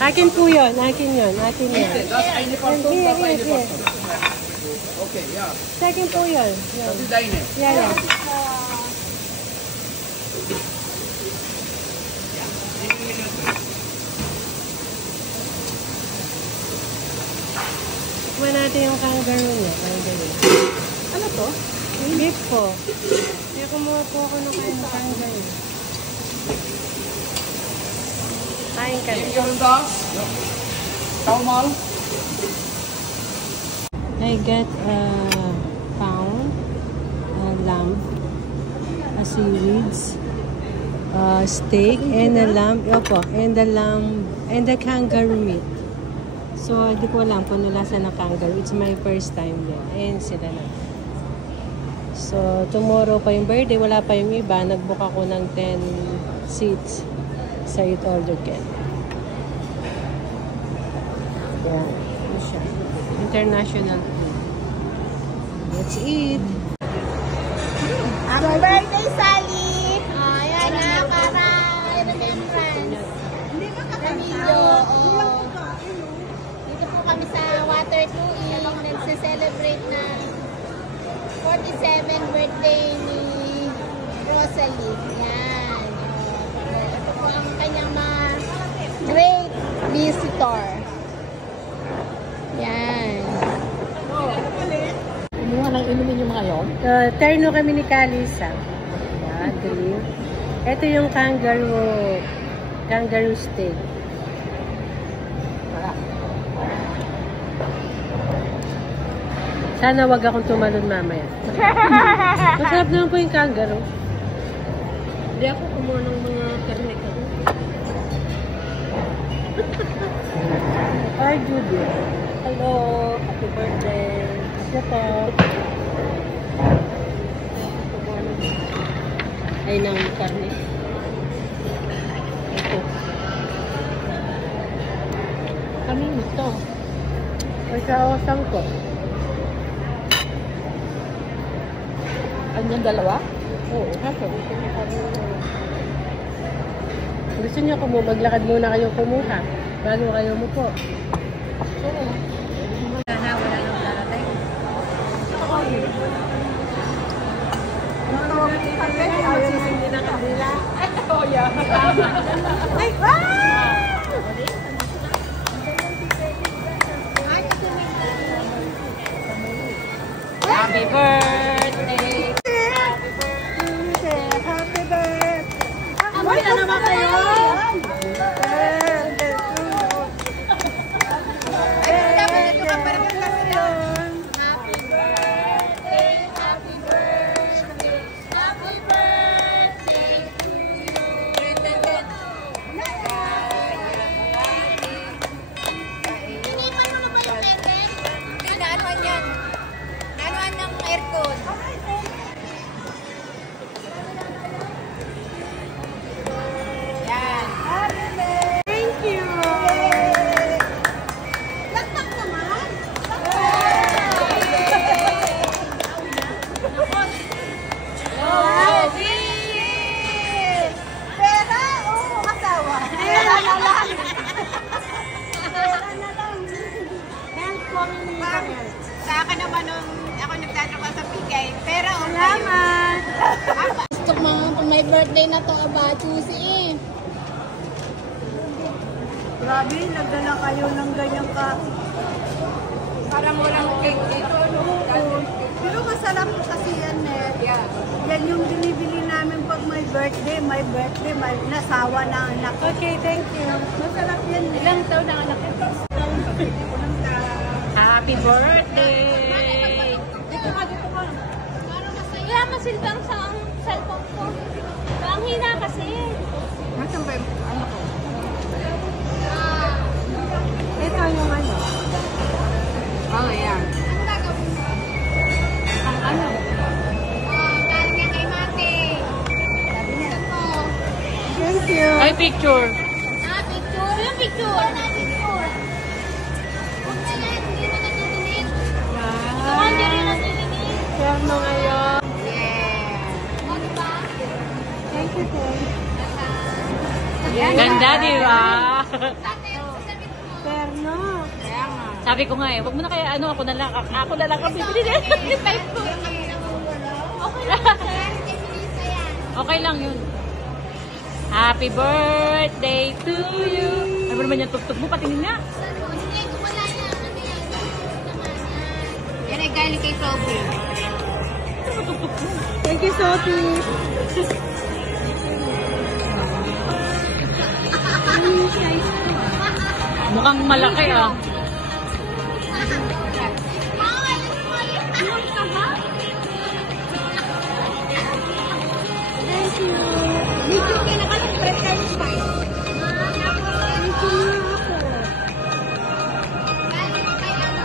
Akin po yun. Akin yun. Akin yun. Okay, yeah. Second po yun. Das ist deine. Yeah, yeah. Tikman natin yung kangaroo niya. Ano to? Beef po. Kaya kumuha po ako ng kangaroo. Kain ka na. Schau mal. I got a pound, lamb, a seaweeds, steak, and a lamb, and the lamb, and the kangaroo meat. So, hindi ko alam kung nalasa ng kangaroo. It's my first time din. Ayan sila na. So, tomorrow pa yung birthday. Wala pa yung iba. Nag-book ako ng 10 seats sa Eat All You Can. Ayan. Ano siya? International food. Let's eat! Happy birthday, Sally! Ayan na, para remembrance. Camilo, dito po kami sa Water Tuing. Nagse-celebrate na 47th birthday ni Rosalie. Yan. Ito po ang kanyang great visitor. Yan. Kumuha lang inumin yung mga yun? Terno kami ni Kalisa. Yan, green. Ito yung kangaroo steak. Sana wag akong tumalon mamaya. Masarap naman po yung kangaroo. Hindi ako kumuha ng mga karne ko. Hi, Judy. Hello. Happy birthday. Siya po. Ay, ng karne. Ito. Kami ito. Ay, kaawasang ko. Kanyang dalawa? Oo, kaso. Gusto niyo maglakad muna kayo kumuha bago kayo mo po. Oo. Wala nang darating. Magsisindi na kanila. Oh, yeah. Ay, Happy birthday! Happy birthday! Amoy na naman kayo! Sa akin naman nung ako nagtatrabaho sa Pigay. Pero salamat! Gusto mo kung may birthday na to, aba, choosy eh. Grabe, nagdala kayo ng ganyang ka. Parang walang cake dito, no? Pero masarap kasi yan eh. Yeah. Yan yung binibili namin pag may birthday, may nasawa na anak. Okay, thank you. Masarap yan eh. Ilang taon na anak ito? Happy birthday! Dito ka. Parang masaya, masilbang sa cellphone ko. Ang hina kasi. Nasaan ba yung ano ko? Ito yung ano. Oh, yan. Ano gagawin mo? Ang ano? Galing yan kay Mate. Sabi niya. Thank you. Ay, picture. Picture. Yung picture. Picture. Huwag na yan. Hindi mo natutunin. Hindi rin natutunin. Pero no. Ganda, di ba? Perno. Sabi ko nga eh, wag mo na kaya ano, ako na lang ang bibili din. Yung type ko. Okay lang. Okay lang yun. Happy birthday to you. Ano ba naman yung tugtog mo? Patingin nga. Yan ay galing kay Sophie. Thank you, Sophie. Mukhang malaki ah. Dito kayo nakalang French fries.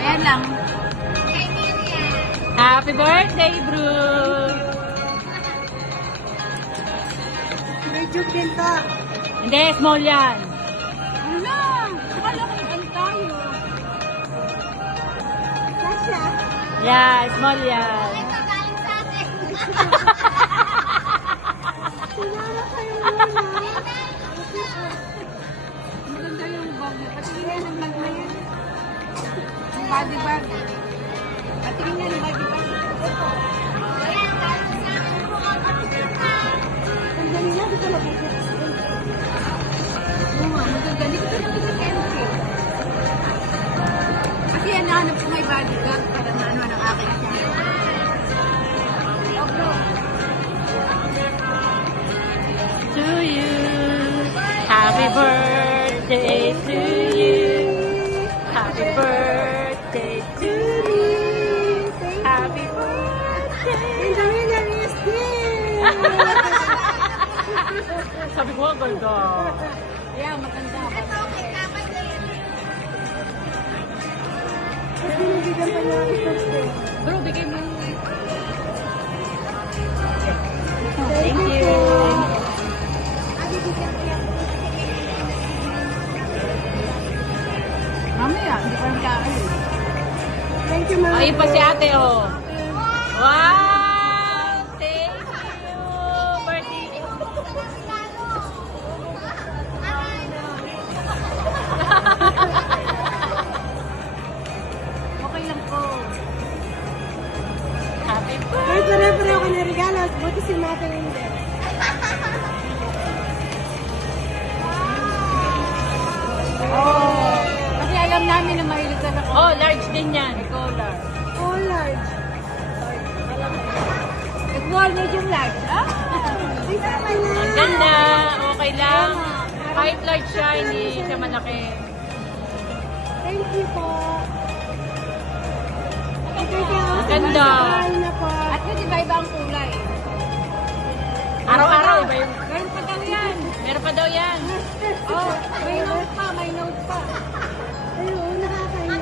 Ayan lang. Happy birthday, Bruce! May joke din to. Hindi, small yan. Ano? Akala ko ang tayo. Kasha. Yeah, small yan. Galing sa akin. Sinala kayo muna. Maganda yung bag niya. Patingin niya ng bag na yan. Yung body bag. Patingin niya ng body bag. Ayan, galing sa akin po ang Ang dali niya, di ka mabukit. Oo nga, maganda. Dito ko lang sa MK. Kasi yan, nahanap ko may body bag para maano ng akin siya. Oh, bro. To you. Happy birthday to you. Happy birthday to me. Happy birthday. Ang dami na is din. Sabi ko, ang ganda. Yeah, maganda. At binibigyan pa niya ako sa stay. Bro, bigay mo. Thank you. Mamaya, hindi pa rin kain. Thank you, ma'am. Ayun pa si ate, oh. Wow! Thank you! Birthday. Okay lang po. Happy birthday. Kahit pare-pareho ka na regalo, buti si Mate hindi. Oh, kasi alam namin na mahilig ka na Oh, large din yan. color. Oh, large. Small, medium, large. Ah! Thank you ka na. Ang ganda. Okay lang. Kahit large siya, hindi siya malaki. Thank you po. Okay, Ang ganda. Mahal na po. At yun, iba-iba ang kulay. Araw-araw, iba yung... Meron pa daw yan. Meron pa daw yan. Oh, may note pa, may note pa. Ayun, nakakaya.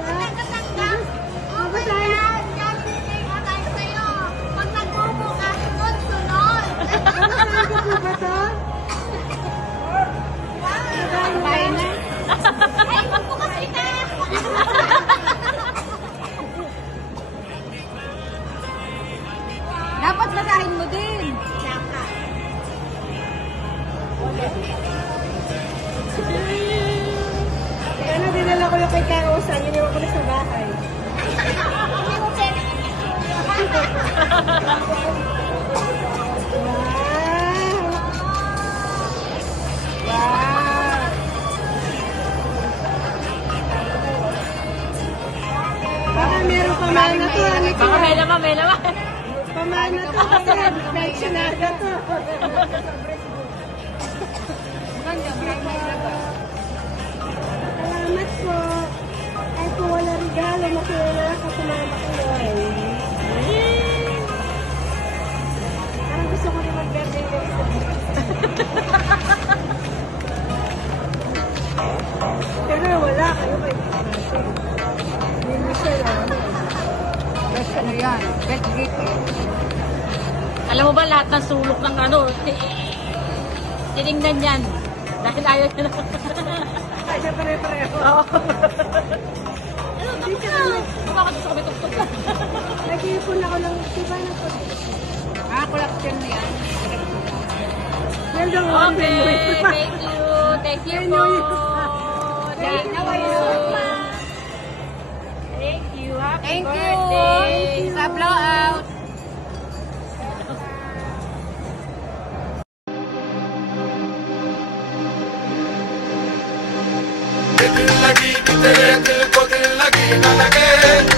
Nakakaya ko po ba to? Bahay na. Ay, wag po kasi na. Dapat basahin mo din. Ano, dinala ko yung kay Karosan, iniwan ko na sa bahay. Wow! Wow! Baka meron pamana to. Baka may laman, may laman. Pamana to. Pensionada to. Maganda, may labas. Salamat po. Ay, kung wala regalo, makiwala ako sa mga makiwala. Parang gusto ko rin mag-birthday ko isa. Pero wala kayo kay Hindi mo siya lang. Best ano yan? Best gift. Alam mo ba, lahat ng sulok ng ano, tinignan yan. Dahil ayaw niya na. Ay, siya pare-pareho. Oo. Hindi siya lang. Bakit gusto ko may tuktok? Nag-iipon ako ng diba na po. Ah, collection na yan. Yan daw. Okay, thank you. Thank you po. Thank you. Thank you. Happy birthday. Sa blowout. दिल लगी कि तेरे दिल को दिल लगी न लगे